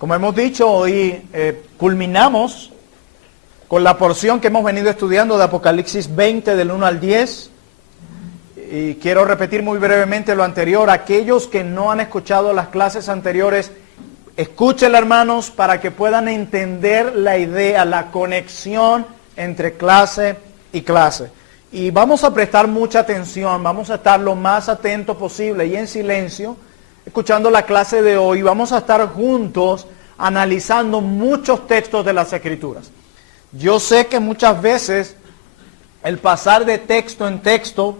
Como hemos dicho, hoy culminamos con la porción que hemos venido estudiando de Apocalipsis 20 del 1 al 10. Y quiero repetir muy brevemente lo anterior. Aquellos que no han escuchado las clases anteriores, escúchenla, hermanos, para que puedan entender la idea, la conexión entre clase y clase. Y vamos a prestar mucha atención, vamos a estar lo más atentos posible y en silencio, escuchando la clase de hoy. Vamos a estar juntos analizando muchos textos de las Escrituras. Yo sé que muchas veces el pasar de texto en texto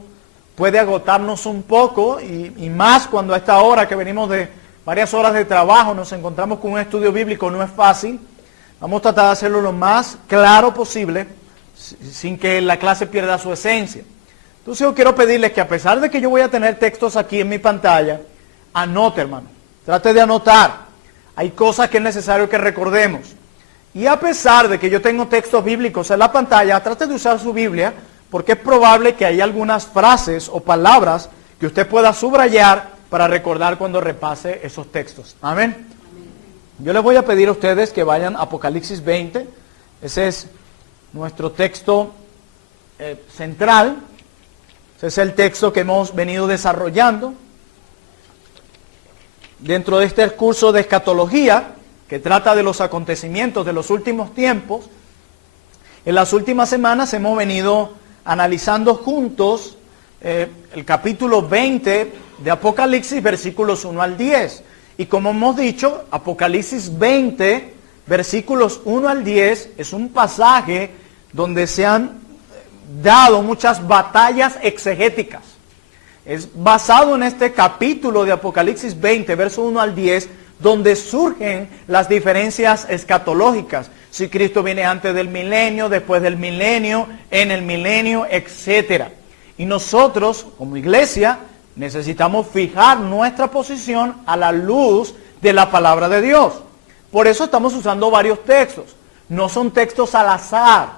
puede agotarnos un poco, y más cuando a esta hora que venimos de varias horas de trabajo nos encontramos con un estudio bíblico, no es fácil. Vamos a tratar de hacerlo lo más claro posible, sin que la clase pierda su esencia. Entonces yo quiero pedirles que, a pesar de que yo voy a tener textos aquí en mi pantalla, anote, hermano. Trate de anotar. Hay cosas que es necesario que recordemos. Y a pesar de que yo tengo textos bíblicos en la pantalla, trate de usar su Biblia, porque es probable que haya algunas frases o palabras que usted pueda subrayar para recordar cuando repase esos textos. Amén. Yo les voy a pedir a ustedes que vayan a Apocalipsis 20. Ese es nuestro texto central. Ese es el texto que hemos venido desarrollando dentro de este curso de escatología, que trata de los acontecimientos de los últimos tiempos. En las últimas semanas hemos venido analizando juntos el capítulo 20 de Apocalipsis, versículos 1 al 10. Y como hemos dicho, Apocalipsis 20, versículos 1 al 10, es un pasaje donde se han dado muchas batallas exegéticas. Es basado en este capítulo de Apocalipsis 20, verso 1 al 10, donde surgen las diferencias escatológicas. Si Cristo viene antes del milenio, después del milenio, en el milenio, etc. Y nosotros, como iglesia, necesitamos fijar nuestra posición a la luz de la palabra de Dios. Por eso estamos usando varios textos. No son textos al azar,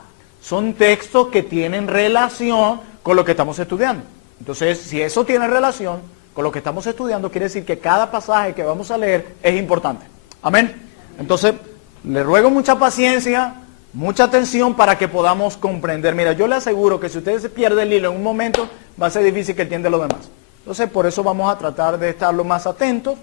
son textos que tienen relación con lo que estamos estudiando. Entonces, si eso tiene relación con lo que estamos estudiando, quiere decir que cada pasaje que vamos a leer es importante. Amén. Entonces, le ruego mucha paciencia, mucha atención para que podamos comprender. Mira, yo le aseguro que si usted se pierde el hilo en un momento, va a ser difícil que entienda lo demás. Entonces, por eso vamos a tratar de estar lo más atentos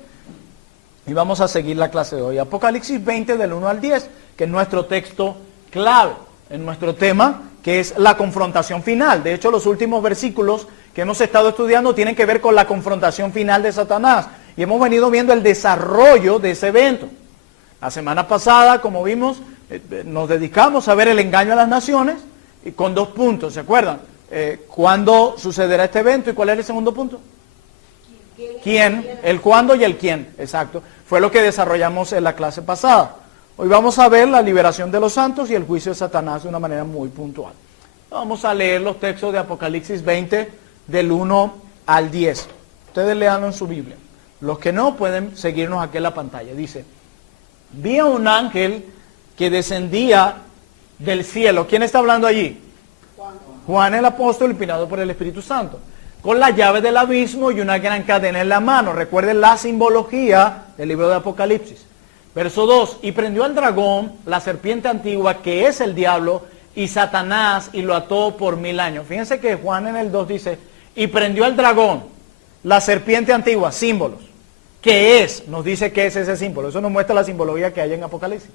y vamos a seguir la clase de hoy. Apocalipsis 20 del 1 al 10, que es nuestro texto clave en nuestro tema, que es la confrontación final. De hecho, los últimos versículos que hemos estado estudiando tienen que ver con la confrontación final de Satanás. Y hemos venido viendo el desarrollo de ese evento. La semana pasada, como vimos, nos dedicamos a ver el engaño a las naciones, y con 2 puntos, ¿se acuerdan? ¿Cuándo sucederá este evento? ¿Y cuál es el segundo punto? ¿Quién? El cuándo y el quién, exacto. Fue lo que desarrollamos en la clase pasada. Hoy vamos a ver la liberación de los santos y el juicio de Satanás de una manera muy puntual. Vamos a leer los textos de Apocalipsis 20 del 1 al 10. Ustedes leanlo en su Biblia. Los que no pueden seguirnos aquí en la pantalla. Dice: vi a un ángel que descendía del cielo. ¿Quién está hablando allí? Juan el apóstol, inspirado por el Espíritu Santo, con la llave del abismo y una gran cadena en la mano. Recuerden la simbología del libro de Apocalipsis. Verso 2, y prendió al dragón, la serpiente antigua, que es el diablo, y Satanás, y lo ató por 1000 años. Fíjense que Juan en el 2 dice, y prendió al dragón, la serpiente antigua, símbolos. ¿Qué es? Nos dice qué es ese símbolo. Eso nos muestra la simbología que hay en Apocalipsis.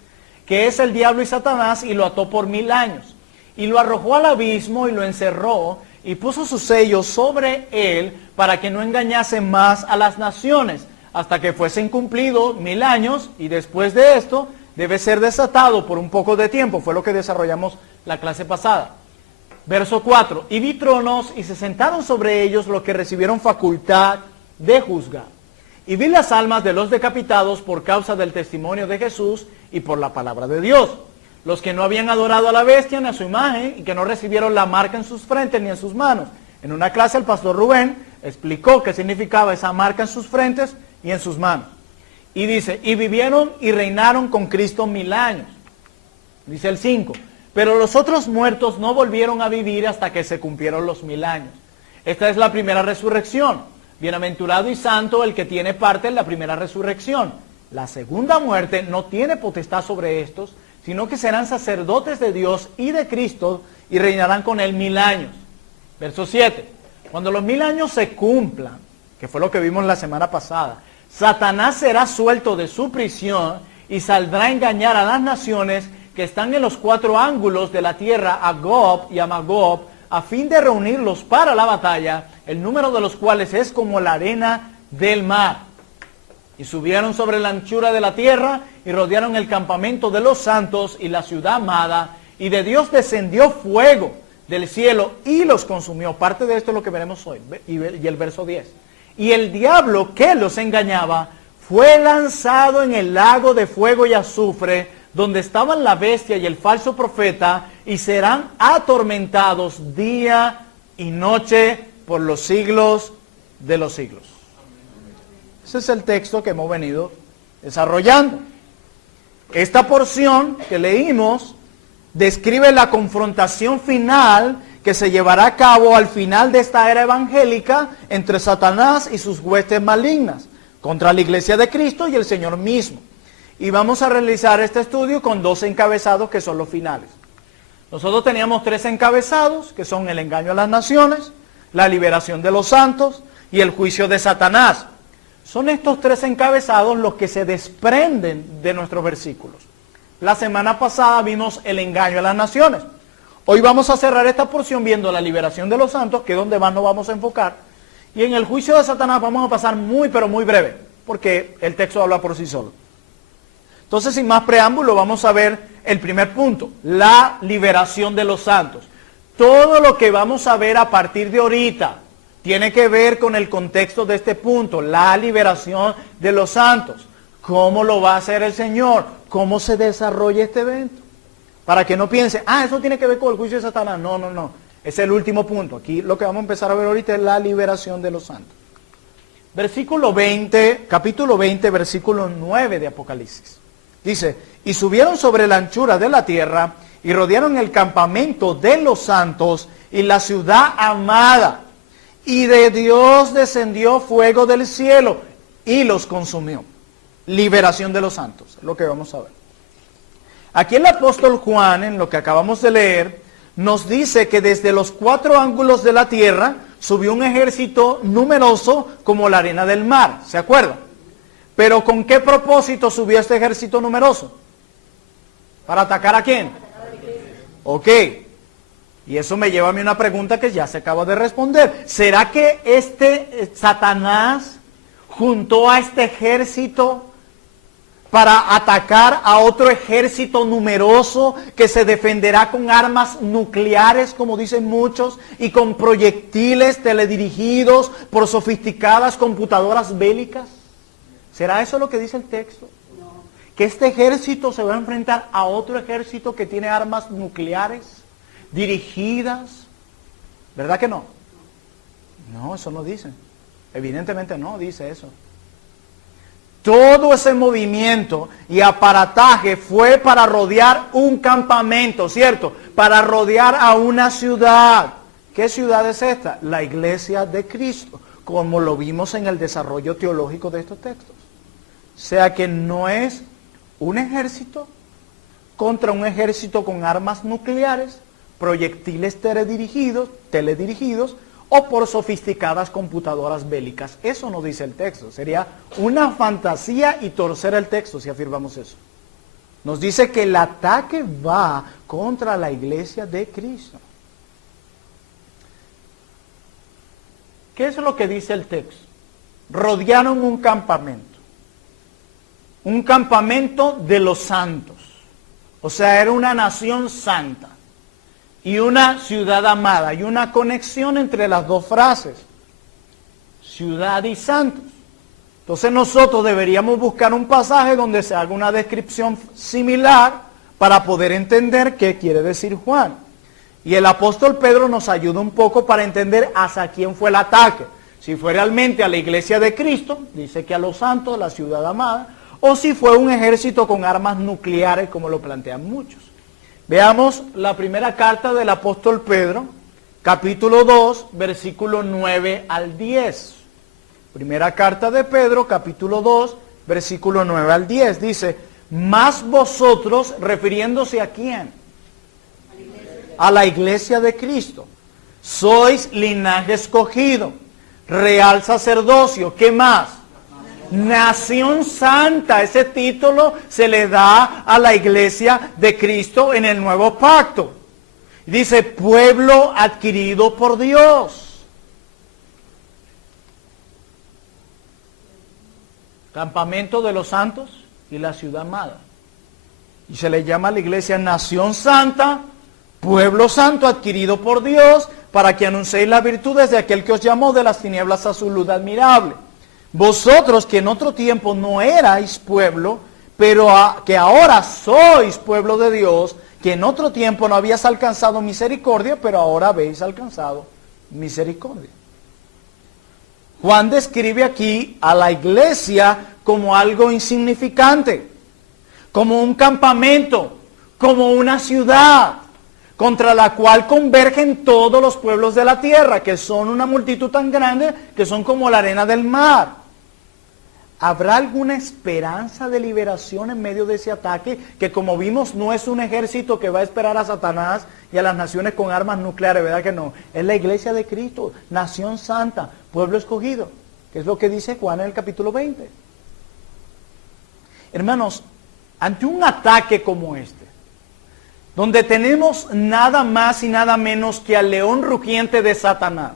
Que es el diablo y Satanás, y lo ató por 1000 años. Y lo arrojó al abismo y lo encerró, y puso su sello sobre él, para que no engañase más a las naciones, hasta que fuesen cumplidos 1000 años, y después de esto debe ser desatado por un poco de tiempo. Fue lo que desarrollamos la clase pasada. Verso 4, y vi tronos, y se sentaron sobre ellos los que recibieron facultad de juzgar. Y vi las almas de los decapitados por causa del testimonio de Jesús y por la palabra de Dios. Los que no habían adorado a la bestia ni a su imagen, y que no recibieron la marca en sus frentes ni en sus manos. En una clase el pastor Rubén explicó qué significaba esa marca en sus frentes y en sus manos. Y dice, y vivieron y reinaron con Cristo 1000 años. Dice el 5, pero los otros muertos no volvieron a vivir hasta que se cumplieron los 1000 años. Esta es la primera resurrección. Bienaventurado y santo el que tiene parte en la primera resurrección. La segunda muerte no tiene potestad sobre estos, sino que serán sacerdotes de Dios y de Cristo y reinarán con él 1000 años. Verso 7. Cuando los 1000 años se cumplan, que fue lo que vimos la semana pasada, Satanás será suelto de su prisión y saldrá a engañar a las naciones que están en los 4 ángulos de la tierra, a Gog y a Magog, a fin de reunirlos para la batalla, el número de los cuales es como la arena del mar. Y subieron sobre la anchura de la tierra y rodearon el campamento de los santos y la ciudad amada, y de Dios descendió fuego del cielo y los consumió. Parte de esto es lo que veremos hoy, y el verso 10. Y el diablo que los engañaba fue lanzado en el lago de fuego y azufre, donde estaban la bestia y el falso profeta, y serán atormentados día y noche por los siglos de los siglos. Ese es el texto que hemos venido desarrollando. Esta porción que leímos describe la confrontación final que se llevará a cabo al final de esta era evangélica entre Satanás y sus huestes malignas contra la iglesia de Cristo y el Señor mismo. Y vamos a realizar este estudio con 2 encabezados que son los finales. Nosotros teníamos 3 encabezados, que son el engaño a las naciones, la liberación de los santos y el juicio de Satanás. Son estos 3 encabezados los que se desprenden de nuestros versículos. La semana pasada vimos el engaño a las naciones. Hoy vamos a cerrar esta porción viendo la liberación de los santos, que es donde más nos vamos a enfocar. Y en el juicio de Satanás vamos a pasar muy, pero muy breve, porque el texto habla por sí solo. Entonces, sin más preámbulo, vamos a ver el primer punto, la liberación de los santos. Todo lo que vamos a ver a partir de ahorita tiene que ver con el contexto de este punto, la liberación de los santos. ¿Cómo lo va a hacer el Señor? ¿Cómo se desarrolla este evento? Para que no piense, eso tiene que ver con el juicio de Satanás. No, no, no. Es el último punto. Aquí lo que vamos a empezar a ver ahorita es la liberación de los santos. Versículo 20, capítulo 20, versículo 9 de Apocalipsis. Dice, y subieron sobre la anchura de la tierra y rodearon el campamento de los santos y la ciudad amada. Y de Dios descendió fuego del cielo y los consumió. Liberación de los santos, es lo que vamos a ver. Aquí el apóstol Juan, en lo que acabamos de leer, nos dice que desde los 4 ángulos de la tierra subió un ejército numeroso como la arena del mar, ¿se acuerdan? Pero ¿con qué propósito subió este ejército numeroso? ¿Para atacar a quién? Ok. Y eso me lleva a mí una pregunta que ya se acaba de responder. ¿Será que Satanás juntó a este ejército para atacar a otro ejército numeroso que se defenderá con armas nucleares, como dicen muchos, y con proyectiles teledirigidos por sofisticadas computadoras bélicas? ¿Será eso lo que dice el texto? No. ¿Que este ejército se va a enfrentar a otro ejército que tiene armas nucleares dirigidas? ¿Verdad que no? No, eso no dice. Evidentemente no dice eso. Todo ese movimiento y aparataje fue para rodear un campamento, ¿cierto? Para rodear a una ciudad. ¿Qué ciudad es esta? La iglesia de Cristo, como lo vimos en el desarrollo teológico de estos textos. O sea que no es un ejército contra un ejército con armas nucleares, proyectiles teledirigidos, o por sofisticadas computadoras bélicas. Eso no dice el texto. Sería una fantasía y torcer el texto si afirmamos eso. Nos dice que el ataque va contra la iglesia de Cristo. ¿Qué es lo que dice el texto? Rodearon un campamento. Un campamento de los santos. O sea, era una nación santa. Y una ciudad amada. Hay una conexión entre las dos frases. Ciudad y santos. Entonces nosotros deberíamos buscar un pasaje donde se haga una descripción similar para poder entender qué quiere decir Juan. Y el apóstol Pedro nos ayuda un poco para entender hacia quién fue el ataque. Si fue realmente a la iglesia de Cristo, dice que a los santos, la ciudad amada, o si fue un ejército con armas nucleares, como lo plantean muchos. Veamos la primera carta del apóstol Pedro, capítulo 2, versículo 9 al 10. Primera carta de Pedro, capítulo 2, versículo 9 al 10. Dice, mas vosotros, refiriéndose ¿a quién? A la iglesia de Cristo. Sois linaje escogido, real sacerdocio. ¿Qué más? Nación santa. Ese título se le da a la iglesia de Cristo en el nuevo pacto. Dice, pueblo adquirido por Dios. Campamento de los santos y la ciudad amada. Y se le llama a la iglesia nación santa, pueblo santo adquirido por Dios, para que anunciéis las virtudes de aquel que os llamó de las tinieblas a su luz admirable. Vosotros que en otro tiempo no erais pueblo, pero que ahora sois pueblo de Dios, que en otro tiempo no habías alcanzado misericordia, pero ahora habéis alcanzado misericordia. Juan describe aquí a la iglesia como algo insignificante, como un campamento, como una ciudad, contra la cual convergen todos los pueblos de la tierra, que son una multitud tan grande que son como la arena del mar. ¿Habrá alguna esperanza de liberación en medio de ese ataque? Que como vimos no es un ejército que va a esperar a Satanás y a las naciones con armas nucleares, ¿verdad que no? Es la iglesia de Cristo, nación santa, pueblo escogido, que es lo que dice Juan en el capítulo 20. Hermanos, ante un ataque como este, donde tenemos nada más y nada menos que al león rugiente de Satanás,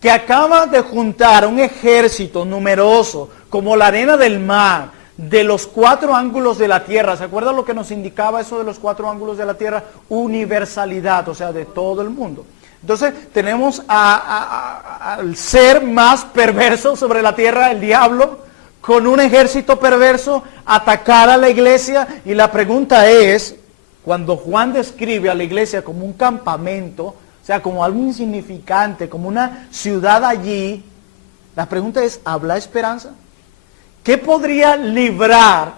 que acaba de juntar un ejército numeroso como la arena del mar, de los 4 ángulos de la tierra. ¿Se acuerdan lo que nos indicaba eso de los 4 ángulos de la tierra? Universalidad, o sea, de todo el mundo. Entonces tenemos al ser más perverso sobre la tierra, el diablo, con un ejército perverso, atacar a la iglesia. Y la pregunta es, cuando Juan describe a la iglesia como un campamento, o sea, como algo insignificante, como una ciudad allí, la pregunta es, ¿habrá esperanza? ¿Qué podría librar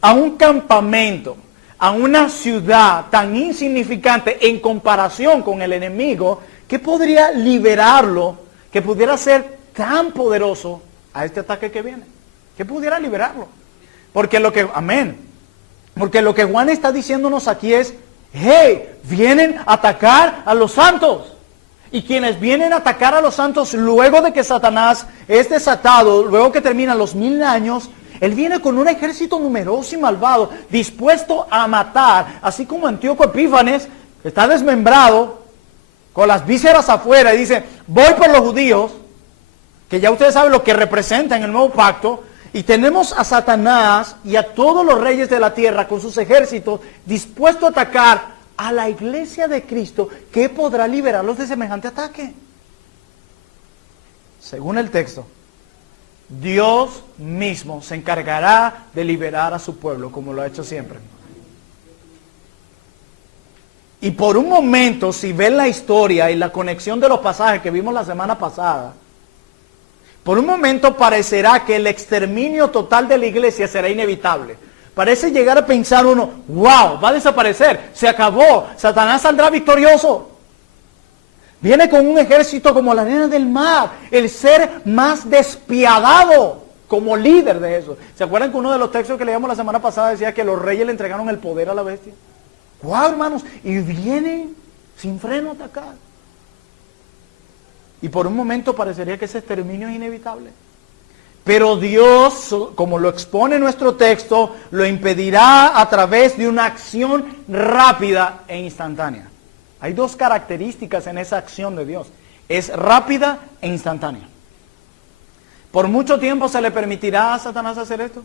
a un campamento, a una ciudad tan insignificante en comparación con el enemigo? ¿Qué podría liberarlo, que pudiera ser tan poderoso a este ataque que viene? ¿Qué pudiera liberarlo? Porque lo que, amén, porque lo que Juan está diciéndonos aquí es, hey, vienen a atacar a los santos. Y quienes vienen a atacar a los santos luego de que Satanás es desatado, luego que terminan los 1000 años, él viene con un ejército numeroso y malvado, dispuesto a matar, así como Antíoco Epífanes, que está desmembrado, con las vísceras afuera, y dice, voy por los judíos, que ya ustedes saben lo que representa en el nuevo pacto, y tenemos a Satanás y a todos los reyes de la tierra con sus ejércitos dispuestos a atacar a la iglesia de Cristo. ¿Qué podrá liberarlos de semejante ataque? Según el texto, Dios mismo se encargará de liberar a su pueblo, como lo ha hecho siempre. Y por un momento, si ven la historia y la conexión de los pasajes que vimos la semana pasada, por un momento parecerá que el exterminio total de la iglesia será inevitable. Parece llegar a pensar uno, wow, va a desaparecer, se acabó, Satanás saldrá victorioso. Viene con un ejército como la arena del mar, el ser más despiadado como líder de eso. ¿Se acuerdan que uno de los textos que leíamos la semana pasada decía que los reyes le entregaron el poder a la bestia? Wow, hermanos, y vienen sin freno a atacar. Y por un momento parecería que ese exterminio es inevitable. Pero Dios, como lo expone nuestro texto, lo impedirá a través de una acción rápida e instantánea. Hay 2 características en esa acción de Dios. Es rápida e instantánea. ¿Por mucho tiempo se le permitirá a Satanás hacer esto?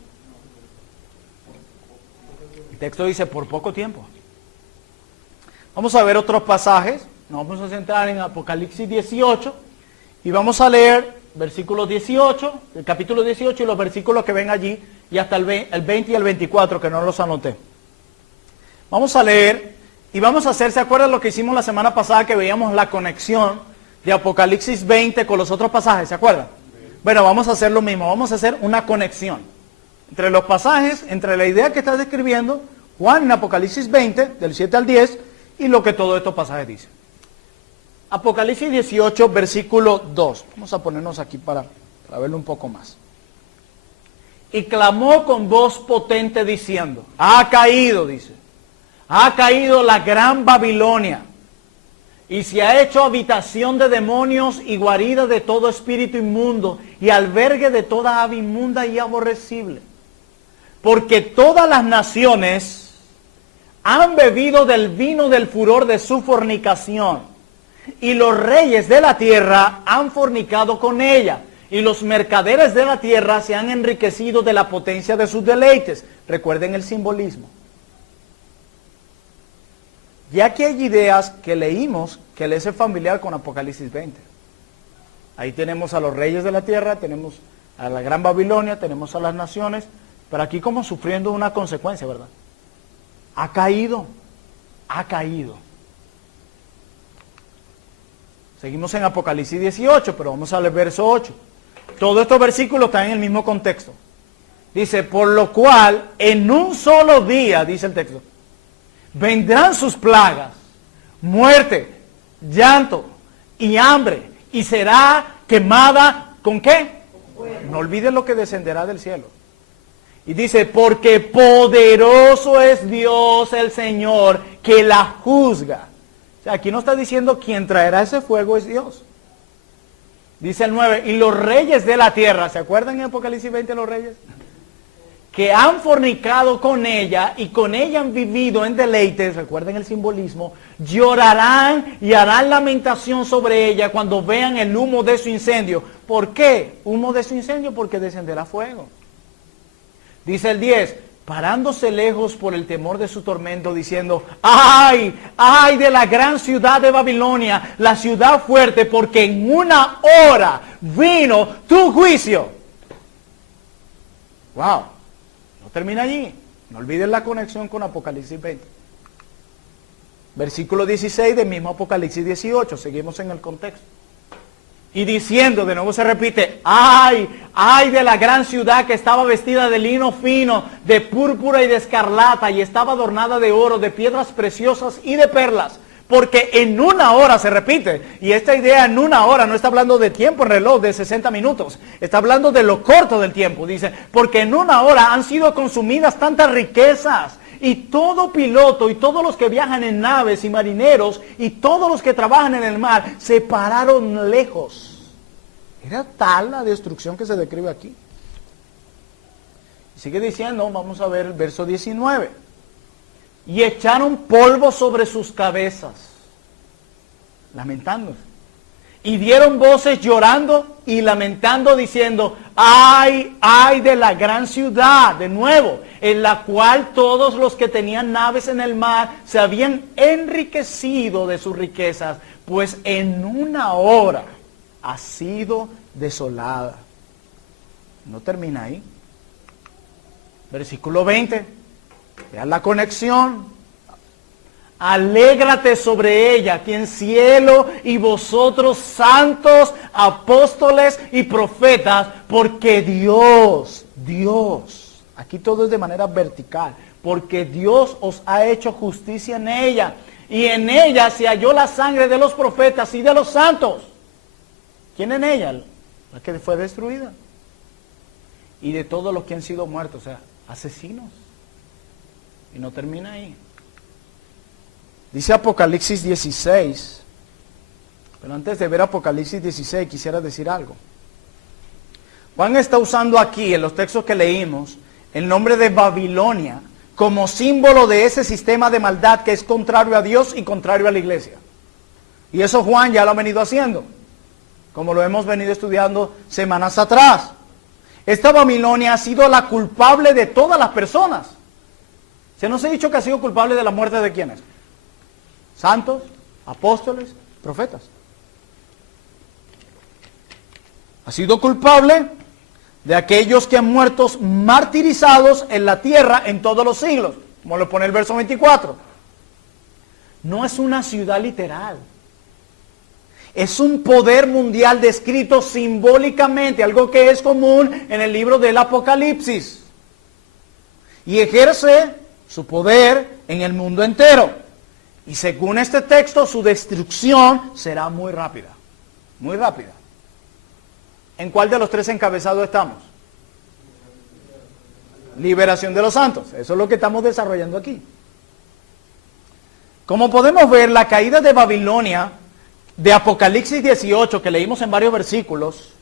El texto dice por poco tiempo. Vamos a ver otros pasajes. Nos vamos a centrar en Apocalipsis 18 y vamos a leer versículos 18, el capítulo 18 y los versículos que ven allí y hasta el 20 y el 24 que no los anoté. Vamos a leer y vamos a hacer, ¿se acuerdan lo que hicimos la semana pasada que veíamos la conexión de Apocalipsis 20 con los otros pasajes? ¿Se acuerdan? Bueno, vamos a hacer lo mismo, vamos a hacer una conexión entre los pasajes, entre la idea que está describiendo Juan en Apocalipsis 20, del 7 al 10, y lo que todos estos pasajes dicen. Apocalipsis 18, versículo 2. Vamos a ponernos aquí para verlo un poco más. y clamó con voz potente diciendo, ha caído, dice, ha caído la gran Babilonia, y se ha hecho habitación de demonios y guarida de todo espíritu inmundo, y albergue de toda ave inmunda y aborrecible. Porque todas las naciones han bebido del vino del furor de su fornicación, y los reyes de la tierra han fornicado con ella, y los mercaderes de la tierra se han enriquecido de la potencia de sus deleites. Recuerden el simbolismo. Ya aquí hay ideas que leímos que les es familiar con Apocalipsis 20. Ahí tenemos a los reyes de la tierra, tenemos a la gran Babilonia, tenemos a las naciones, pero aquí como sufriendo una consecuencia, ¿verdad? Ha caído, ha caído. Seguimos en Apocalipsis 18, pero vamos a leer verso 8. Todos estos versículos están en el mismo contexto. Dice, por lo cual, en un solo día, dice el texto, vendrán sus plagas, muerte, llanto y hambre, y será quemada, ¿con qué? No olviden lo que descenderá del cielo. Y dice, porque poderoso es Dios el Señor, que la juzga. O sea, aquí no está diciendo quien traerá ese fuego es Dios. Dice el 9, y los reyes de la tierra, ¿se acuerdan en Apocalipsis 20 los reyes? Que han fornicado con ella y con ella han vivido en deleites, recuerden el simbolismo, llorarán y harán lamentación sobre ella cuando vean el humo de su incendio. ¿Por qué? Humo de su incendio, porque descenderá fuego. Dice el 10, parándose lejos por el temor de su tormento, diciendo, ¡ay! ¡Ay de la gran ciudad de Babilonia, la ciudad fuerte, porque en una hora vino tu juicio! ¡Wow! No termina allí. No olviden la conexión con Apocalipsis 20. Versículo 16 del mismo Apocalipsis 18. Seguimos en el contexto. Y diciendo, de nuevo se repite, ¡ay! ¡Ay de la gran ciudad que estaba vestida de lino fino, de púrpura y de escarlata, y estaba adornada de oro, de piedras preciosas y de perlas! Porque en una hora se repite, y esta idea en una hora no está hablando de tiempo en reloj de 60 minutos, está hablando de lo corto del tiempo, dice, porque en una hora han sido consumidas tantas riquezas, y todo piloto y todos los que viajan en naves y marineros y todos los que trabajan en el mar se pararon lejos. Era tal la destrucción que se describe aquí. Sigue diciendo, vamos a ver el verso 19. Y echaron polvo sobre sus cabezas, lamentándose. Y dieron voces llorando y lamentando, diciendo, ¡ay, ay de la gran ciudad! De nuevo, en la cual todos los que tenían naves en el mar se habían enriquecido de sus riquezas, pues en una hora ha sido desolada. No termina ahí. Versículo 20. Vean la conexión. Alégrate sobre ella, quien cielo y vosotros santos, apóstoles y profetas, porque Dios, aquí todo es de manera vertical, porque Dios os ha hecho justicia en ella, y en ella se halló la sangre de los profetas y de los santos. ¿Quién en ella? La que fue destruida. Y de todos los que han sido muertos, o sea, asesinos. Y no termina ahí. Dice Apocalipsis 16, pero antes de ver Apocalipsis 16 quisiera decir algo. Juan está usando aquí, en los textos que leímos, el nombre de Babilonia como símbolo de ese sistema de maldad que es contrario a Dios y contrario a la iglesia. Y eso Juan ya lo ha venido haciendo, como lo hemos venido estudiando semanas atrás. Esta Babilonia ha sido la culpable de todas las personas. ¿Se nos ha dicho que ha sido culpable de la muerte de quiénes? Santos, apóstoles, profetas. Ha sido culpable de aquellos que han muerto martirizados en la tierra en todos los siglos, como lo pone el verso 24. No es una ciudad literal. Es un poder mundial descrito simbólicamente, algo que es común en el libro del Apocalipsis. Y ejerce su poder en el mundo entero. Y según este texto, su destrucción será muy rápida. Muy rápida. ¿En cuál de los tres encabezados estamos? Liberación de los santos. Eso es lo que estamos desarrollando aquí. Como podemos ver, la caída de Babilonia de Apocalipsis 18, que leímos en varios versículos,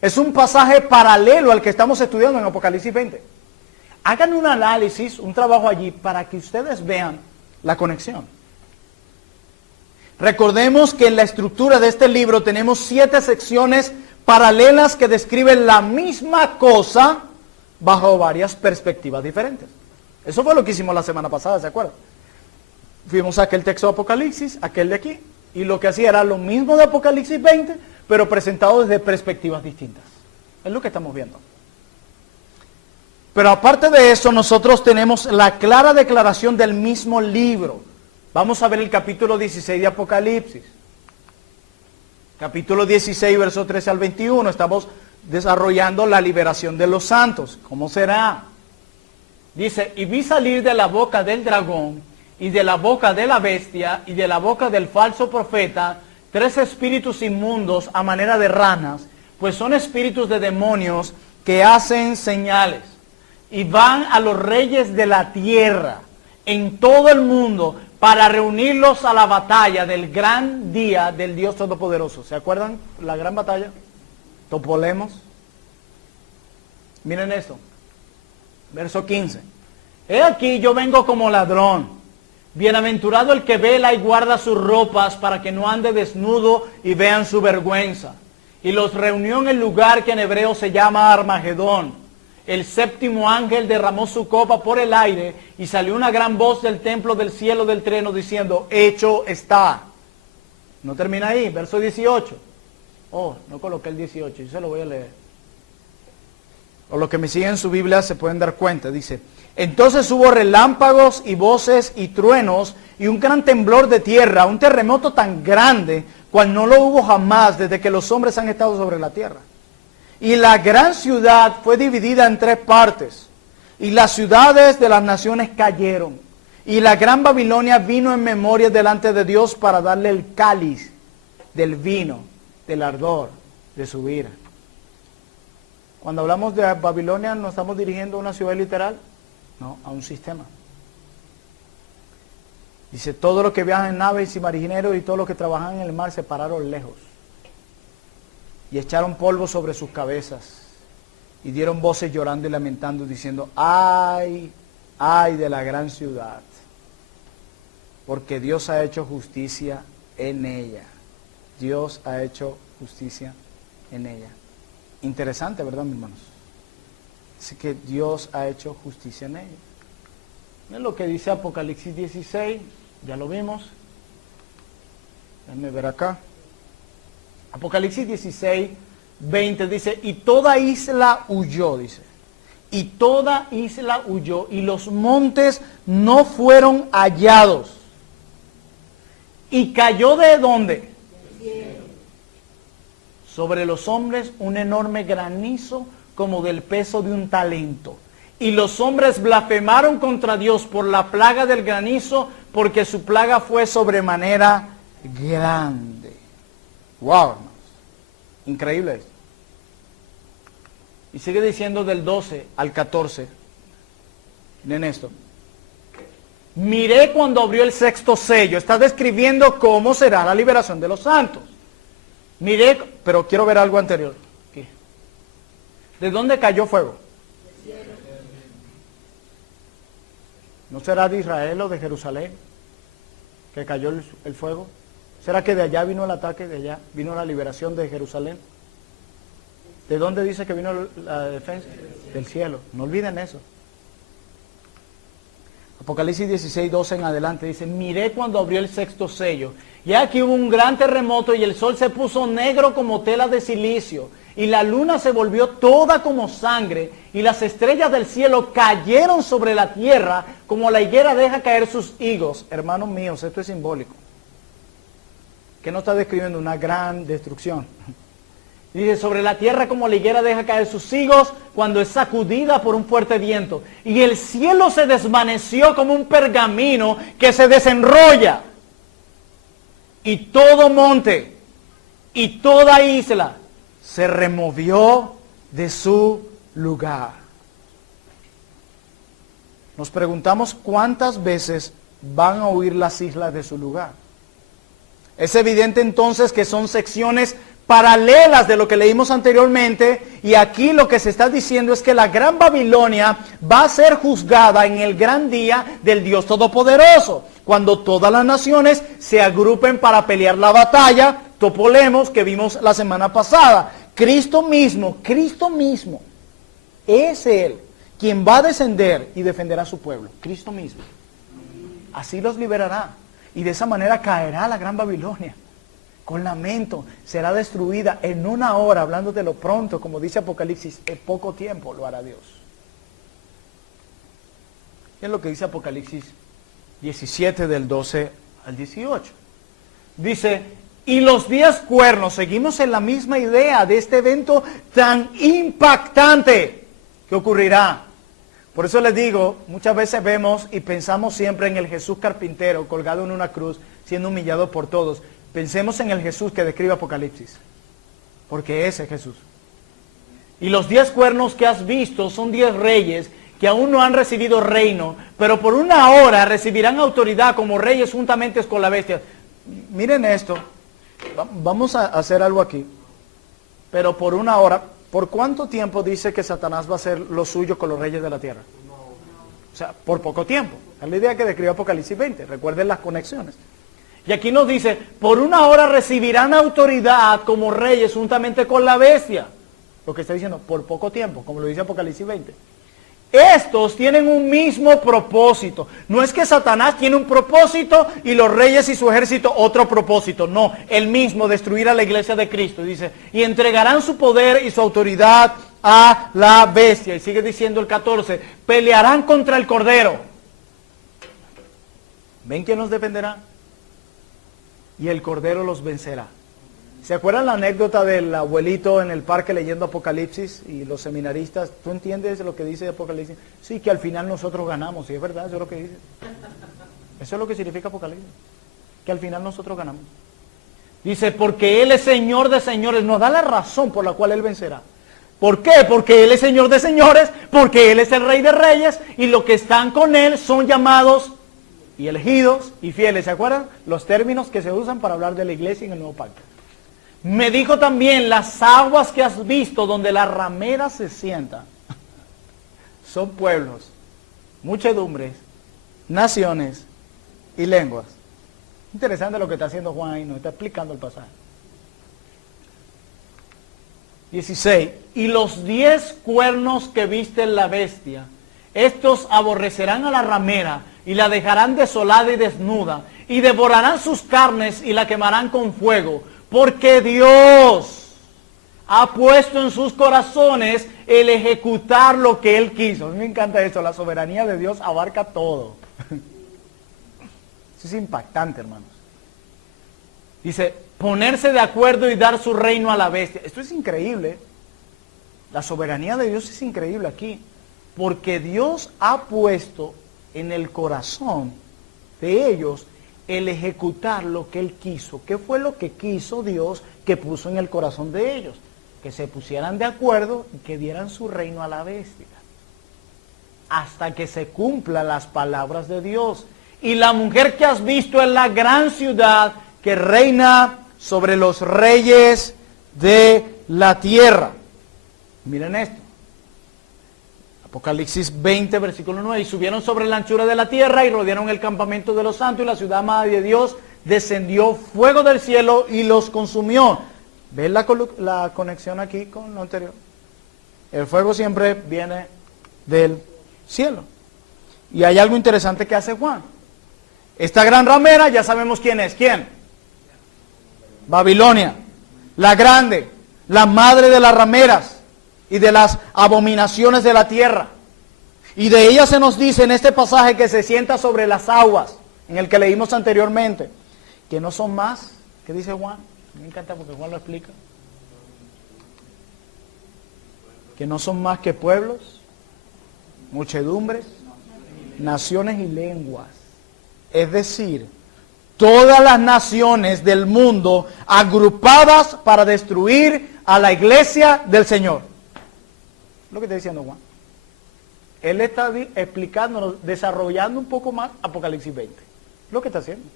es un pasaje paralelo al que estamos estudiando en Apocalipsis 20. Hagan un análisis, un trabajo allí, para que ustedes vean la conexión. Recordemos que en la estructura de este libro tenemos 7 secciones paralelas que describen la misma cosa bajo varias perspectivas diferentes. Eso fue lo que hicimos la semana pasada, ¿se acuerdan? Fuimos a aquel texto de Apocalipsis, aquel de aquí, y lo que hacía era lo mismo de Apocalipsis 20, pero presentado desde perspectivas distintas. Es lo que estamos viendo. Pero aparte de eso, nosotros tenemos la clara declaración del mismo libro. Vamos a ver el capítulo 16 de Apocalipsis. Capítulo 16, versos 13 al 21. Estamos desarrollando la liberación de los santos. ¿Cómo será? Dice, y vi salir de la boca del dragón, y de la boca de la bestia, y de la boca del falso profeta, 3 espíritus inmundos a manera de ranas, pues son espíritus de demonios que hacen señales. Y van a los reyes de la tierra, en todo el mundo, para reunirlos a la batalla del gran día del Dios Todopoderoso. ¿Se acuerdan la gran batalla? Topolemos. Miren esto. Verso 15. He aquí yo vengo como ladrón. Bienaventurado el que vela y guarda sus ropas para que no ande desnudo y vean su vergüenza. Y los reunió en el lugar que en hebreo se llama Armagedón. El 7º ángel derramó su copa por el aire y salió una gran voz del templo del cielo del treno diciendo, hecho está. No termina ahí, verso 18. Oh, no coloqué el 18, yo se lo voy a leer. O los que me siguen en su Biblia se pueden dar cuenta, dice, entonces hubo relámpagos y voces y truenos y un gran temblor de tierra, un terremoto tan grande, cual no lo hubo jamás desde que los hombres han estado sobre la tierra. Y la gran ciudad fue dividida en 3 partes, y las ciudades de las naciones cayeron, y la gran Babilonia vino en memoria delante de Dios para darle el cáliz del vino, del ardor de su ira. Cuando hablamos de Babilonia, ¿nos estamos dirigiendo a una ciudad literal? No, a un sistema. Dice, todos los que viajan en naves y marineros y todos los que trabajan en el mar se pararon lejos. Y echaron polvo sobre sus cabezas. Y dieron voces llorando y lamentando, diciendo, ay, ay de la gran ciudad. Porque Dios ha hecho justicia en ella. Dios ha hecho justicia en ella. Interesante, ¿verdad, mis hermanos? Dice que Dios ha hecho justicia en ella. Miren lo que dice Apocalipsis 16, ya lo vimos. Déjenme ver acá. Apocalipsis 16, 20 dice, y toda isla huyó, dice. Y toda isla huyó, y los montes no fueron hallados. ¿Y cayó de dónde? Sobre los hombres un enorme granizo como del peso de un talento. Y los hombres blasfemaron contra Dios por la plaga del granizo, porque su plaga fue sobremanera grande. Wow, hermanos. Increíble esto. Y sigue diciendo del 12 al 14. Miren esto. Miré cuando abrió el 6º sello. Está describiendo cómo será la liberación de los santos. Miré, pero quiero ver algo anterior. Aquí. ¿De dónde cayó fuego? ¿No será de Israel o de Jerusalén que cayó el fuego? ¿Será que de allá vino el ataque, de allá vino la liberación de Jerusalén? ¿De dónde dice que vino la defensa? Del cielo. No olviden eso. Apocalipsis 16, 12 en adelante dice, miré cuando abrió el 6º sello. Y aquí hubo un gran terremoto y el sol se puso negro como tela de silicio. Y la luna se volvió toda como sangre. Y las estrellas del cielo cayeron sobre la tierra como la higuera deja caer sus higos. Hermanos míos, esto es simbólico. Que no está describiendo una gran destrucción. Dice, sobre la tierra como la higuera deja caer sus higos cuando es sacudida por un fuerte viento. Y el cielo se desvaneció como un pergamino que se desenrolla. Y todo monte y toda isla se removió de su lugar. nos preguntamos cuántas veces van a huir las islas de su lugar. Es evidente entonces que son secciones paralelas de lo que leímos anteriormente, y aquí lo que se está diciendo es que la Gran Babilonia va a ser juzgada en el gran día del Dios Todopoderoso, cuando todas las naciones se agrupen para pelear la batalla, topolemos, que vimos la semana pasada. Cristo mismo, es Él quien va a descender y defenderá a su pueblo, Cristo mismo. Así los liberará, y de esa manera caerá la Gran Babilonia. Con lamento, será destruida en una hora, hablando de lo pronto, como dice Apocalipsis, en poco tiempo lo hará Dios. Es lo que dice Apocalipsis 17 del 12 al 18. Dice, y los 10 cuernos, seguimos en la misma idea de este evento tan impactante que ocurrirá. Por eso les digo, muchas veces vemos y pensamos siempre en el Jesús carpintero colgado en una cruz, siendo humillado por todos. Pensemos en el Jesús que describe Apocalipsis, porque ese es Jesús. Y los 10 cuernos que has visto son 10 reyes que aún no han recibido reino, pero por una hora recibirán autoridad como reyes juntamente con la bestia. Miren esto, vamos a hacer algo aquí, pero por una hora, ¿por cuánto tiempo dice que Satanás va a hacer lo suyo con los reyes de la tierra? O sea, por poco tiempo. Es la idea que describe Apocalipsis 20, recuerden las conexiones. Y aquí nos dice, por una hora recibirán autoridad como reyes juntamente con la bestia. Lo que está diciendo, por poco tiempo, como lo dice Apocalipsis 20. Estos tienen un mismo propósito. No es que Satanás tiene un propósito y los reyes y su ejército otro propósito. No, el mismo, destruir a la iglesia de Cristo. Dice, y entregarán su poder y su autoridad a la bestia. Y sigue diciendo el 14, pelearán contra el Cordero. ¿Ven quién nos defenderá? Y el Cordero los vencerá. ¿Se acuerdan la anécdota del abuelito en el parque leyendo Apocalipsis y los seminaristas? ¿Tú entiendes lo que dice Apocalipsis? Sí, que al final nosotros ganamos. Sí, es verdad, eso es lo que dice. Eso es lo que significa Apocalipsis. Que al final nosotros ganamos. Dice, porque Él es Señor de señores. Nos da la razón por la cual Él vencerá. ¿Por qué? Porque Él es Señor de señores, porque Él es el Rey de reyes, y los que están con Él son llamados y elegidos y fieles. ¿Se acuerdan? Los términos que se usan para hablar de la iglesia en el Nuevo Pacto. Me dijo también, las aguas que has visto donde las rameras se sientan son pueblos, muchedumbres, naciones y lenguas. Interesante lo que está haciendo Juan ahí, nos está explicando el pasaje. 16. Y los 10 cuernos que viste en la bestia, estos aborrecerán a la ramera y la dejarán desolada y desnuda, y devorarán sus carnes y la quemarán con fuego, porque Dios ha puesto en sus corazones el ejecutar lo que Él quiso. A mí me encanta esto, la soberanía de Dios abarca todo. Eso es impactante, hermanos. Dice, ponerse de acuerdo y dar su reino a la bestia. Esto es increíble. La soberanía de Dios es increíble aquí, porque Dios ha puesto en el corazón de ellos el ejecutar lo que Él quiso. ¿Qué fue lo que quiso Dios que puso en el corazón de ellos? Que se pusieran de acuerdo y que dieran su reino a la bestia. Hasta que se cumplan las palabras de Dios. Y la mujer que has visto es la gran ciudad que reina sobre los reyes de la tierra. Miren esto. Apocalipsis 20, versículo 9. Y subieron sobre la anchura de la tierra y rodearon el campamento de los santos, y la ciudad amada de Dios descendió fuego del cielo y los consumió. ¿Ves la conexión aquí con lo anterior? El fuego siempre viene del cielo. Y hay algo interesante que hace Juan. Esta gran ramera, ya sabemos quién es. ¿Quién? Babilonia. La grande, la madre de las rameras y de las abominaciones de la tierra. Y de ella se nos dice en este pasaje que se sienta sobre las aguas, en el que leímos anteriormente, que no son más, ¿qué dice Juan? Me encanta porque Juan lo explica. Que no son más que pueblos, muchedumbres, naciones y lenguas. Es decir, todas las naciones del mundo agrupadas para destruir a la iglesia del Señor. Lo que está diciendo Juan. Él está explicándonos, desarrollando un poco más Apocalipsis 20. Lo que está haciendo.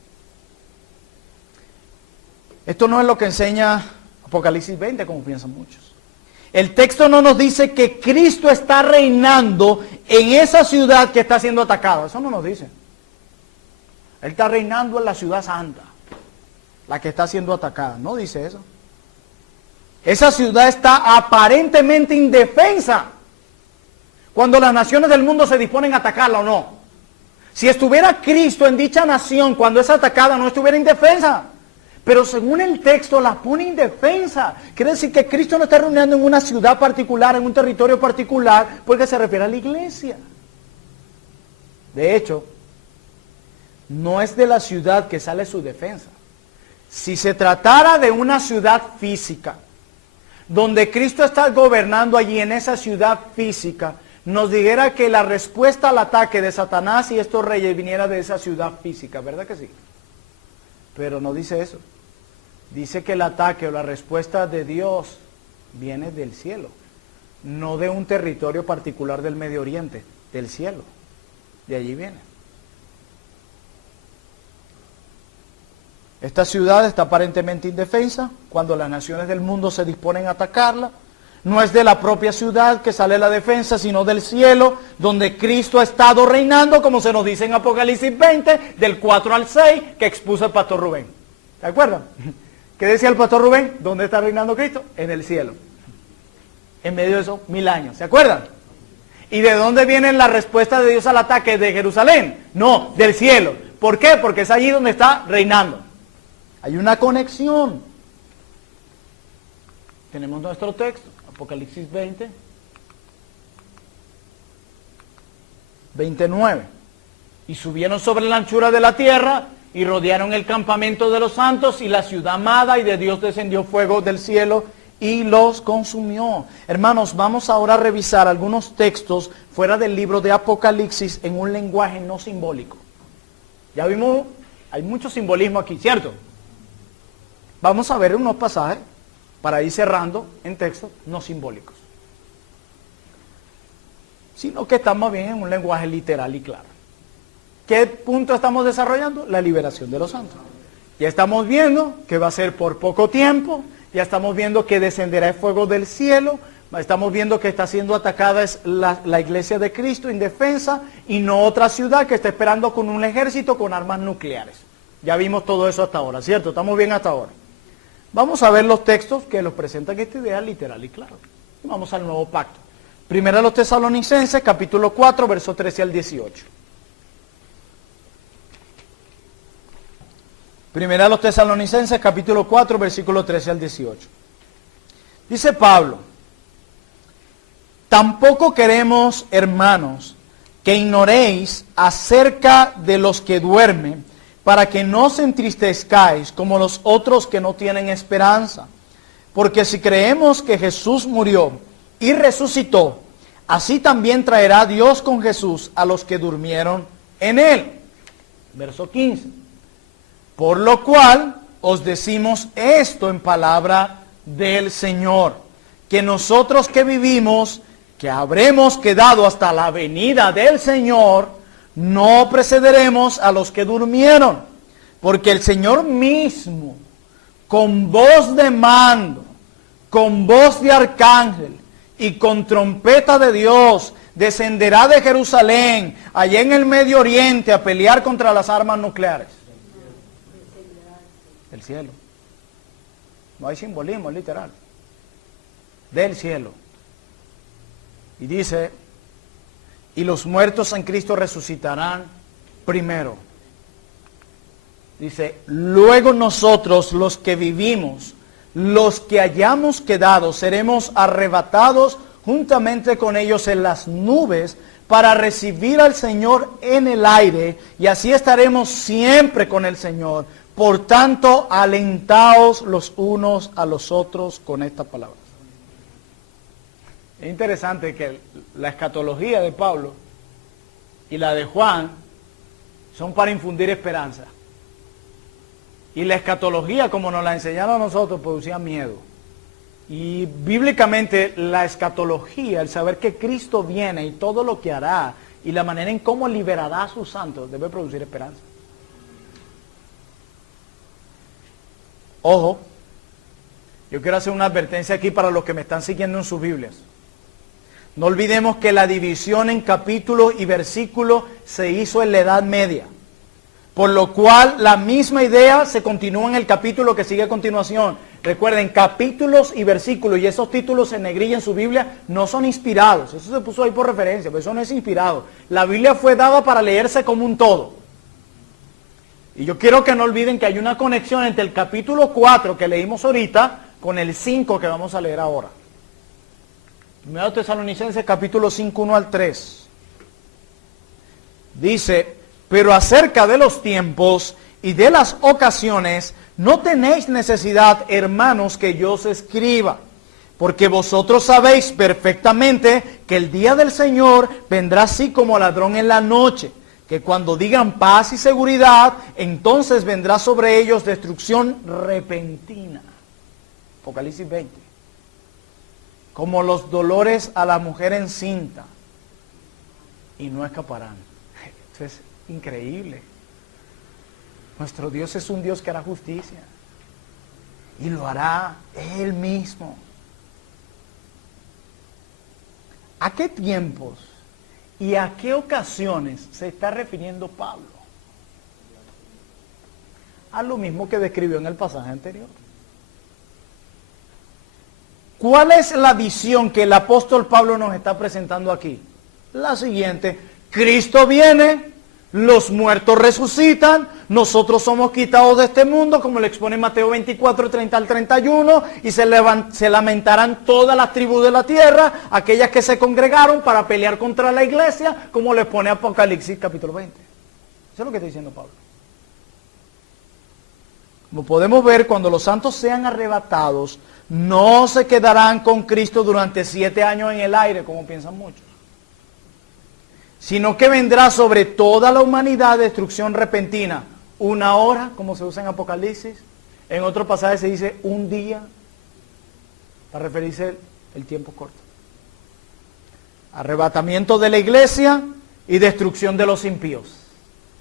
Esto no es lo que enseña Apocalipsis 20, como piensan muchos. El texto no nos dice que Cristo está reinando en esa ciudad que está siendo atacada. Eso no nos dice. Él está reinando en la ciudad santa, la que está siendo atacada. No dice eso. Esa ciudad está aparentemente indefensa cuando las naciones del mundo se disponen a atacarla o no. Si estuviera Cristo en dicha nación cuando es atacada, no estuviera indefensa. Pero según el texto la pone indefensa. Quiere decir que Cristo no está reuniendo en una ciudad particular, en un territorio particular, porque se refiere a la iglesia. De hecho, no es de la ciudad que sale su defensa. Si se tratara de una ciudad física, donde Cristo está gobernando allí en esa ciudad física, nos dijera que la respuesta al ataque de Satanás y estos reyes viniera de esa ciudad física, ¿verdad que sí? Pero no dice eso. Dice que el ataque o la respuesta de Dios viene del cielo, no de un territorio particular del Medio Oriente, del cielo. De allí viene. Esta ciudad está aparentemente indefensa cuando las naciones del mundo se disponen a atacarla. No es de la propia ciudad que sale la defensa, sino del cielo, donde Cristo ha estado reinando, como se nos dice en Apocalipsis 20, del 4 al 6, que expuso el pastor Rubén. ¿Se acuerdan? ¿Qué decía el pastor Rubén? ¿Dónde está reinando Cristo? En el cielo. En medio de esos 1000 años. ¿Se acuerdan? ¿Y de dónde viene la respuesta de Dios al ataque? ¿De Jerusalén? No, del cielo. ¿Por qué? Porque es allí donde está reinando. Hay una conexión. Tenemos nuestro texto, Apocalipsis 20, 29. Y subieron sobre la anchura de la tierra y rodearon el campamento de los santos y la ciudad amada, y de Dios descendió fuego del cielo y los consumió. Hermanos, vamos ahora a revisar algunos textos fuera del libro de Apocalipsis en un lenguaje no simbólico. Ya vimos, hay mucho simbolismo aquí, ¿cierto? Vamos a ver unos pasajes para ir cerrando en textos no simbólicos, sino que estamos bien en un lenguaje literal y claro. ¿Qué punto estamos desarrollando? La liberación de los santos. Ya estamos viendo que va a ser por poco tiempo, ya estamos viendo que descenderá el fuego del cielo, estamos viendo que está siendo atacada es la iglesia de Cristo indefensa y no otra ciudad que está esperando con un ejército con armas nucleares. Ya vimos todo eso hasta ahora, ¿cierto? Estamos bien hasta ahora. Vamos a ver los textos que nos presentan esta idea literal y claro. Vamos al nuevo pacto. Primera a los Tesalonicenses, capítulo 4, versos 13 al 18. Primera a los Tesalonicenses, capítulo 4, versículo 13 al 18. Dice Pablo: tampoco queremos, hermanos, que ignoréis acerca de los que duermen, para que no os entristezcáis como los otros que no tienen esperanza. Porque si creemos que Jesús murió y resucitó, así también traerá Dios con Jesús a los que durmieron en él. Verso 15. Por lo cual os decimos esto en palabra del Señor, que nosotros que vivimos, que habremos quedado hasta la venida del Señor, no precederemos a los que durmieron, porque el Señor mismo, con voz de mando, con voz de arcángel y con trompeta de Dios, descenderá de Jerusalén, allá en el Medio Oriente, a pelear contra las armas nucleares. Del cielo. No hay simbolismo, es literal. Del cielo. Y dice: y los muertos en Cristo resucitarán primero. Dice: luego nosotros, los que vivimos, los que hayamos quedado, seremos arrebatados juntamente con ellos en las nubes para recibir al Señor en el aire, y así estaremos siempre con el Señor. Por tanto, alentaos los unos a los otros con esta palabra. Es interesante que la escatología de Pablo y la de Juan son para infundir esperanza. Y la escatología, como nos la enseñaron a nosotros, producía miedo. Y bíblicamente la escatología, el saber que Cristo viene y todo lo que hará y la manera en cómo liberará a sus santos debe producir esperanza. Ojo, yo quiero hacer una advertencia aquí para los que me están siguiendo en sus Biblias. No olvidemos que la división en capítulos y versículos se hizo en la Edad Media. Por lo cual la misma idea se continúa en el capítulo que sigue a continuación. Recuerden, capítulos y versículos, y esos títulos en negrilla en su Biblia no son inspirados. Eso se puso ahí por referencia, pero eso no es inspirado. La Biblia fue dada para leerse como un todo. Y yo quiero que no olviden que hay una conexión entre el capítulo 4 que leímos ahorita con el 5 que vamos a leer ahora. Primero Tesalonicenses capítulo 5, 1 al 3. Dice: pero acerca de los tiempos y de las ocasiones, no tenéis necesidad, hermanos, que yo os escriba, porque vosotros sabéis perfectamente que el día del Señor vendrá así como ladrón en la noche, que cuando digan paz y seguridad, entonces vendrá sobre ellos destrucción repentina. Apocalipsis 20. Como los dolores a la mujer encinta, y no escaparán. Esto es increíble. Nuestro Dios es un Dios que hará justicia y lo hará Él mismo. ¿A qué tiempos y a qué ocasiones se está refiriendo Pablo? A lo mismo que describió en el pasaje anterior. ¿Cuál es la visión que el apóstol Pablo nos está presentando aquí? La siguiente: Cristo viene, los muertos resucitan, nosotros somos quitados de este mundo, como le expone Mateo 24, 30 al 31, y se lamentarán todas las tribus de la tierra, aquellas que se congregaron para pelear contra la iglesia, como le expone Apocalipsis capítulo 20. Eso es lo que está diciendo Pablo. Como podemos ver, cuando los santos sean arrebatados, no se quedarán con Cristo durante 7 años en el aire, como piensan muchos, sino que vendrá sobre toda la humanidad destrucción repentina. Una hora, como se usa en Apocalipsis. En otro pasaje se dice un día, para referirse el tiempo corto. Arrebatamiento de la iglesia y destrucción de los impíos.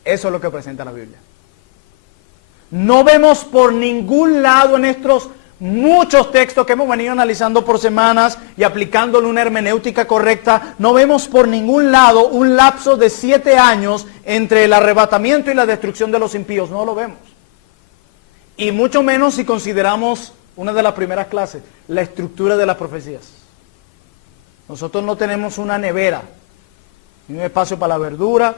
Eso es lo que presenta la Biblia. No vemos por ningún lado en estos muchos textos que hemos venido analizando por semanas y aplicándole una hermenéutica correcta, no vemos por ningún lado un lapso de 7 años entre el arrebatamiento y la destrucción de los impíos. No lo vemos. Y mucho menos si consideramos una de las primeras clases, la estructura de las profecías. Nosotros no tenemos una nevera, ni un espacio para la verdura,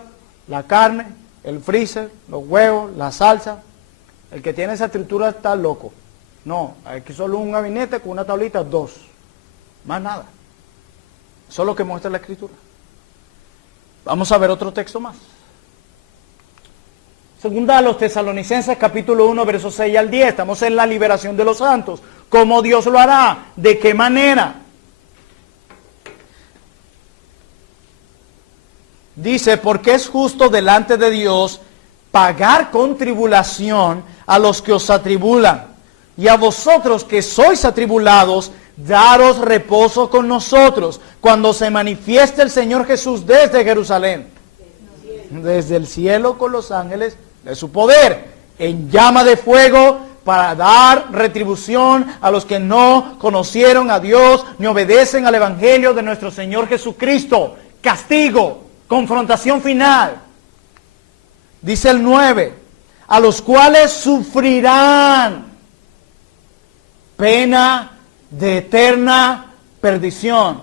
la carne, el freezer, los huevos, la salsa. El que tiene esa estructura está loco. No, aquí solo un gabinete con una tablita, 2. Más nada. Eso es lo que muestra la Escritura. Vamos a ver otro texto más. Segunda a los Tesalonicenses, capítulo 1, versos 6 al 10. Estamos en la liberación de los santos. ¿Cómo Dios lo hará? ¿De qué manera? Dice: porque es justo delante de Dios pagar con tribulación a los que os atribulan, y a vosotros que sois atribulados, daros reposo con nosotros, cuando se manifieste el Señor Jesús desde Jerusalén, desde el cielo con los ángeles de su poder, en llama de fuego, para dar retribución a los que no conocieron a Dios, ni obedecen al Evangelio de nuestro Señor Jesucristo. Castigo, confrontación final. Dice el 9, a los cuales sufrirán pena de eterna perdición.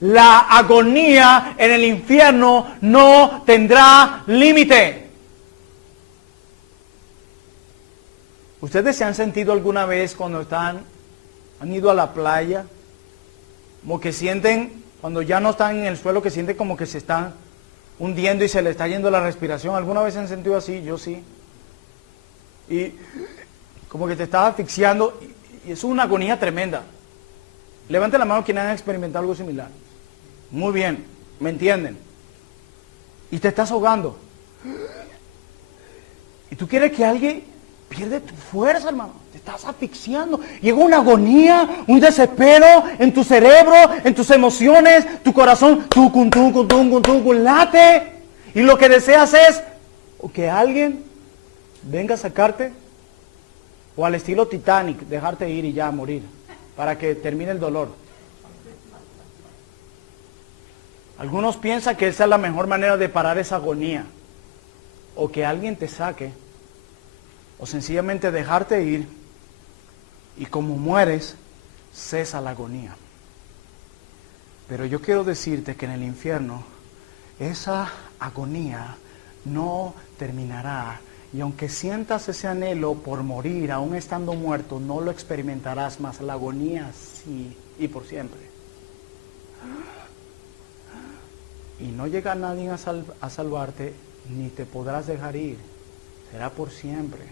La agonía en el infierno no tendrá límite. ¿Ustedes se han sentido alguna vez cuando han ido a la playa, como que sienten, cuando ya no están en el suelo, que sienten como que se están hundiendo y se les está yendo la respiración? ¿Alguna vez se han sentido así? Yo sí. Y como que te estás asfixiando, y es una agonía tremenda. Levante la mano quienes han experimentado algo similar. Muy bien, ¿me entienden? Y te estás ahogando. Y tú quieres que alguien pierde tu fuerza, hermano. Te estás asfixiando. Llega una agonía, un desespero en tu cerebro, en tus emociones, tu corazón, late. Y lo que deseas es que alguien venga a sacarte, o al estilo Titanic, dejarte ir y ya morir, para que termine el dolor. Algunos piensan que esa es la mejor manera de parar esa agonía, o que alguien te saque, o sencillamente dejarte ir, y como mueres, cesa la agonía. Pero yo quiero decirte que en el infierno, esa agonía no terminará. Y aunque sientas ese anhelo por morir, aún estando muerto, no lo experimentarás más. La agonía sí, y por siempre. Y no llega nadie a salvarte, ni te podrás dejar ir. Será por siempre.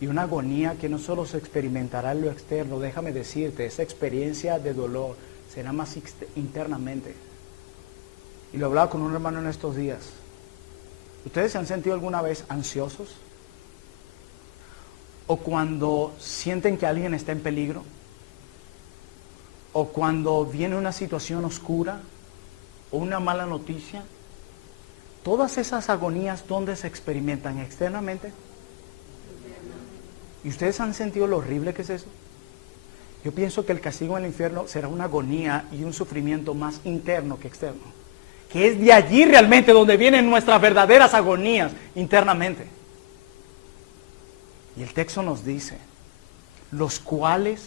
Y una agonía que no solo se experimentará en lo externo, déjame decirte, esa experiencia de dolor será más internamente. Y lo hablaba con un hermano en estos días. ¿Ustedes se han sentido alguna vez ansiosos? ¿O cuando sienten que alguien está en peligro? ¿O cuando viene una situación oscura? ¿O una mala noticia? Todas esas agonías, ¿dónde se experimentan? ¿Externamente? ¿Y ustedes han sentido lo horrible que es eso? Yo pienso que el castigo en el infierno será una agonía y un sufrimiento más interno que externo. Que es de allí realmente donde vienen nuestras verdaderas agonías internamente. Y el texto nos dice, los cuales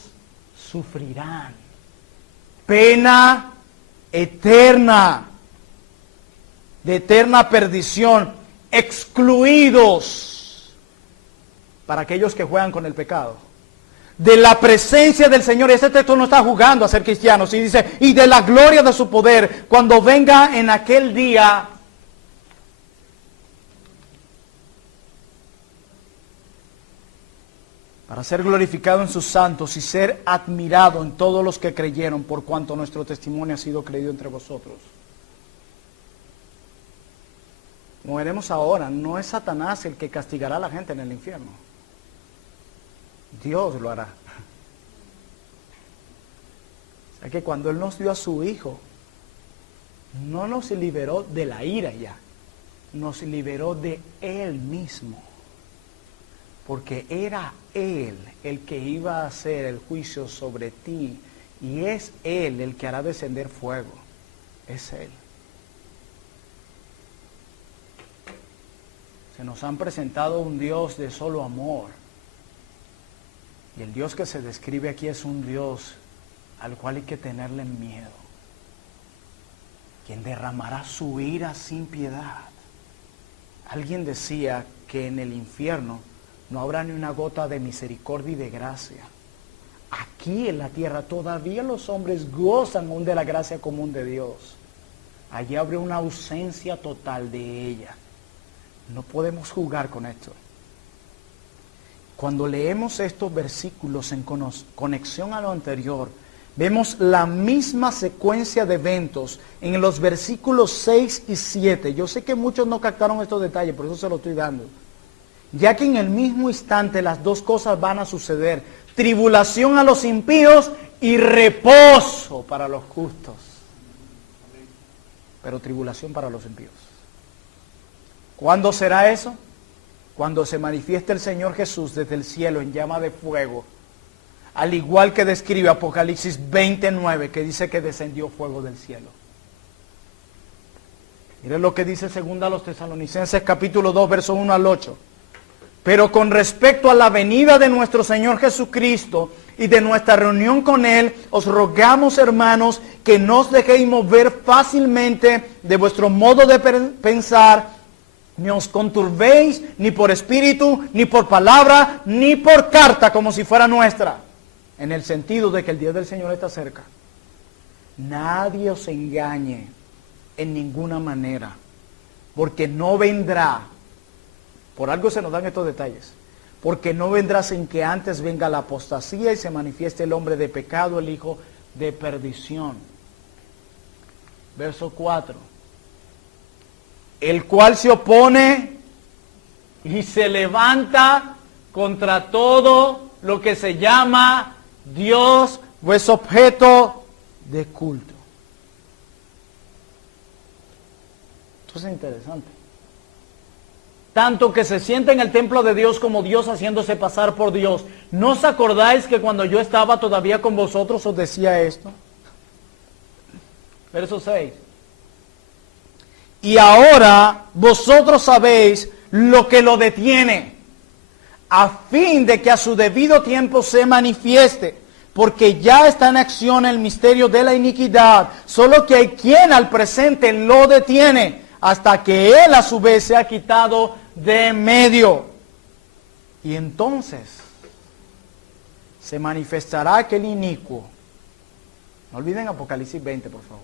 sufrirán pena eterna, de eterna perdición, excluidos para aquellos que juegan con el pecado, de la presencia del Señor. Este texto no está jugando a ser cristianos, y dice, y de la gloria de su poder, cuando venga en aquel día. Para ser glorificado en sus santos y ser admirado en todos los que creyeron, por cuanto nuestro testimonio ha sido creído entre vosotros. Como veremos ahora, no es Satanás el que castigará a la gente en el infierno. Dios lo hará. O sea que cuando Él nos dio a su Hijo, no nos liberó de la ira ya, nos liberó de Él mismo. Porque era Él el que iba a hacer el juicio sobre ti, y es Él el que hará descender fuego. Es Él. Se nos han presentado un Dios de solo amor. Y el Dios que se describe aquí es un Dios al cual hay que tenerle miedo. Quien derramará su ira sin piedad. Alguien decía que en el infierno no habrá ni una gota de misericordia y de gracia. Aquí en la tierra todavía los hombres gozan aún de la gracia común de Dios. Allí habrá una ausencia total de ella. No podemos jugar con esto. Cuando leemos estos versículos en conexión a lo anterior, vemos la misma secuencia de eventos en los versículos 6 y 7. Yo sé que muchos no captaron estos detalles, por eso se los estoy dando. Ya que en el mismo instante las dos cosas van a suceder: tribulación a los impíos y reposo para los justos. Pero tribulación para los impíos. ¿Cuándo será eso? Cuando se manifieste el Señor Jesús desde el cielo en llama de fuego, al igual que describe Apocalipsis 29, que dice que descendió fuego del cielo. Miren lo que dice 2 Tesalonicenses capítulo 2, verso 1 al 8. Pero con respecto a la venida de nuestro Señor Jesucristo y de nuestra reunión con Él, os rogamos, hermanos, que no os dejéis mover fácilmente de vuestro modo de pensar, ni os conturbéis, ni por espíritu, ni por palabra, ni por carta, como si fuera nuestra, en el sentido de que el día del Señor está cerca. Nadie os engañe en ninguna manera, porque no vendrá. Por algo se nos dan estos detalles. Porque no vendrá sin que antes venga la apostasía y se manifieste el hombre de pecado, el hijo de perdición. Verso 4. El cual se opone y se levanta contra todo lo que se llama Dios o es objeto de culto. Esto es interesante. Tanto que se siente en el templo de Dios como Dios haciéndose pasar por Dios. ¿No os acordáis que cuando yo estaba todavía con vosotros os decía esto? Verso 6. Y ahora vosotros sabéis lo que lo detiene, a fin de que a su debido tiempo se manifieste, porque ya está en acción el misterio de la iniquidad, solo que hay quien al presente lo detiene, hasta que él a su vez se ha quitado de medio. Y entonces se manifestará aquel inicuo. No olviden Apocalipsis 20, por favor.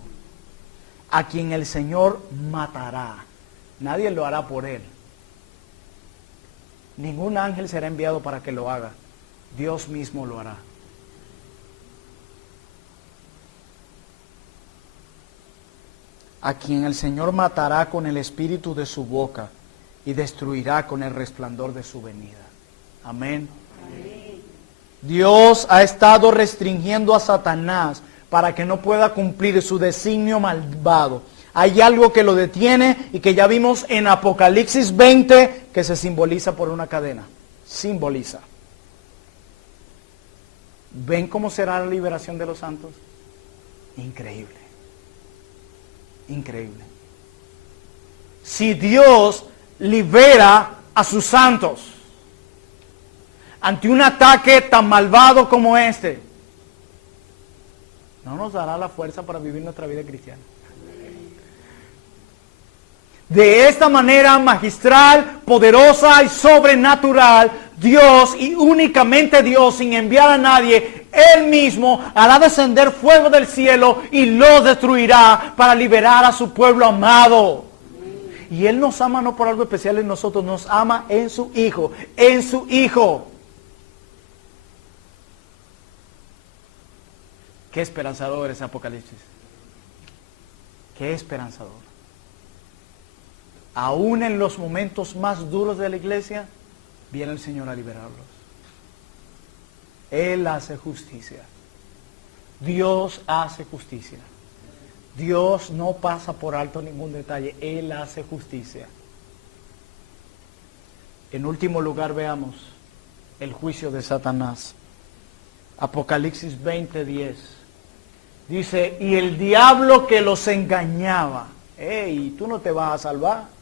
A quien el Señor matará. Nadie lo hará por él. Ningún ángel será enviado para que lo haga. Dios mismo lo hará. A quien el Señor matará con el espíritu de su boca y destruirá con el resplandor de su venida. Amén. Amén. Dios ha estado restringiendo a Satanás para que no pueda cumplir su designio malvado. Hay algo que lo detiene y que ya vimos en Apocalipsis 20 que se simboliza por una cadena. Simboliza. ¿Ven cómo será la liberación de los santos? Increíble. Increíble. Si Dios libera a sus santos ante un ataque tan malvado como este, ¿no nos dará la fuerza para vivir nuestra vida cristiana? De esta manera magistral, poderosa y sobrenatural, Dios y únicamente Dios, sin enviar a nadie, Él mismo hará descender fuego del cielo y lo destruirá para liberar a su pueblo amado. Y Él nos ama no por algo especial en nosotros, nos ama en su Hijo, en su Hijo. Qué esperanzador es Apocalipsis. Qué esperanzador. Aún en los momentos más duros de la iglesia, viene el Señor a liberarlos. Él hace justicia. Dios hace justicia. Dios no pasa por alto ningún detalle. Él hace justicia. En último lugar, veamos el juicio de Satanás. Apocalipsis 20:10. Dice, y el diablo que los engañaba. Hey, tú no te vas a salvar.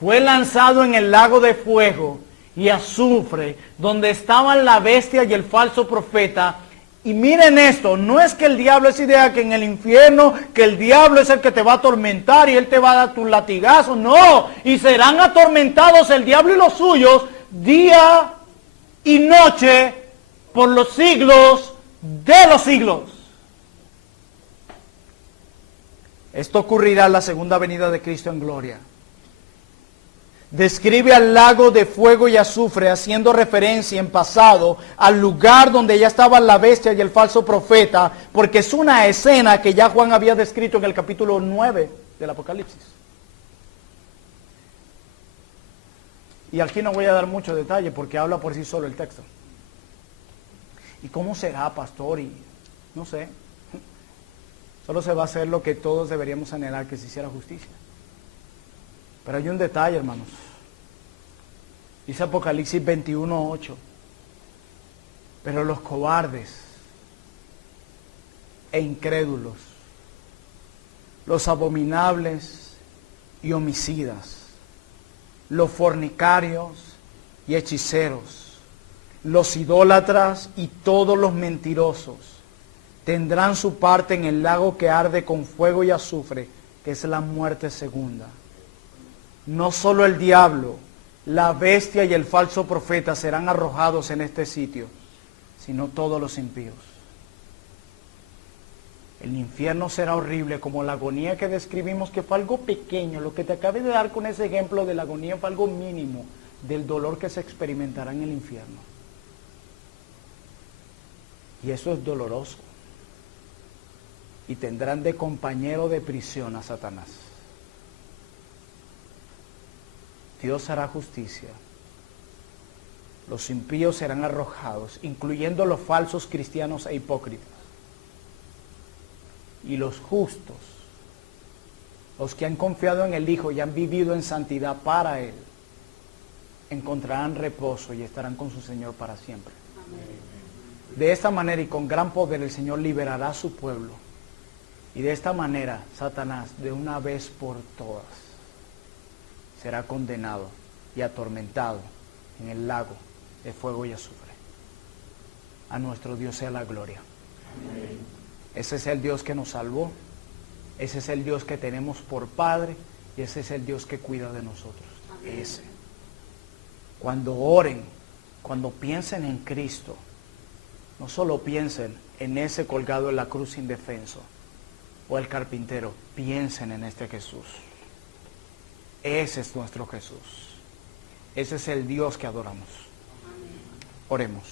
Fue lanzado en el lago de fuego y azufre, donde estaban la bestia y el falso profeta. Y miren esto, no es que el diablo es idea que en el infierno, que el diablo es el que te va a atormentar y él te va a dar tus latigazos. No, y serán atormentados el diablo y los suyos día y noche por los siglos de los siglos. Esto ocurrirá en la segunda venida de Cristo en gloria. Describe al lago de fuego y azufre, haciendo referencia en pasado al lugar donde ya estaban la bestia y el falso profeta, porque es una escena que ya Juan había descrito en el capítulo 9 del Apocalipsis. Y aquí no voy a dar mucho detalle porque habla por sí solo el texto. ¿Y cómo será, pastor? Y no sé. Solo se va a hacer lo que todos deberíamos anhelar, que se hiciera justicia. Pero hay un detalle, hermanos. Dice Apocalipsis 21:8. Pero los cobardes e incrédulos, los abominables y homicidas, los fornicarios y hechiceros, los idólatras y todos los mentirosos tendrán su parte en el lago que arde con fuego y azufre, que es la muerte segunda. No solo el diablo, la bestia y el falso profeta serán arrojados en este sitio, sino todos los impíos. El infierno será horrible, como la agonía que describimos, que fue algo pequeño. Lo que te acabé de dar con ese ejemplo de la agonía fue algo mínimo del dolor que se experimentará en el infierno. Y eso es doloroso. Y tendrán de compañero de prisión a Satanás. Dios hará justicia. Los impíos serán arrojados, incluyendo los falsos cristianos e hipócritas. Y los justos, los que han confiado en el Hijo y han vivido en santidad para Él, encontrarán reposo y estarán con su Señor para siempre. Amén. De esta manera y con gran poder el Señor liberará a su pueblo. Y de esta manera Satanás, de una vez por todas, será condenado y atormentado en el lago de fuego y azufre. A nuestro Dios sea la gloria. Amén. Ese es el Dios que nos salvó. Ese es el Dios que tenemos por Padre. Y ese es el Dios que cuida de nosotros. Amén. Ese. Cuando oren, cuando piensen en Cristo, no solo piensen en ese colgado en la cruz indefenso o el carpintero, piensen en este Jesús. Ese es nuestro Jesús. Ese es el Dios que adoramos. Oremos.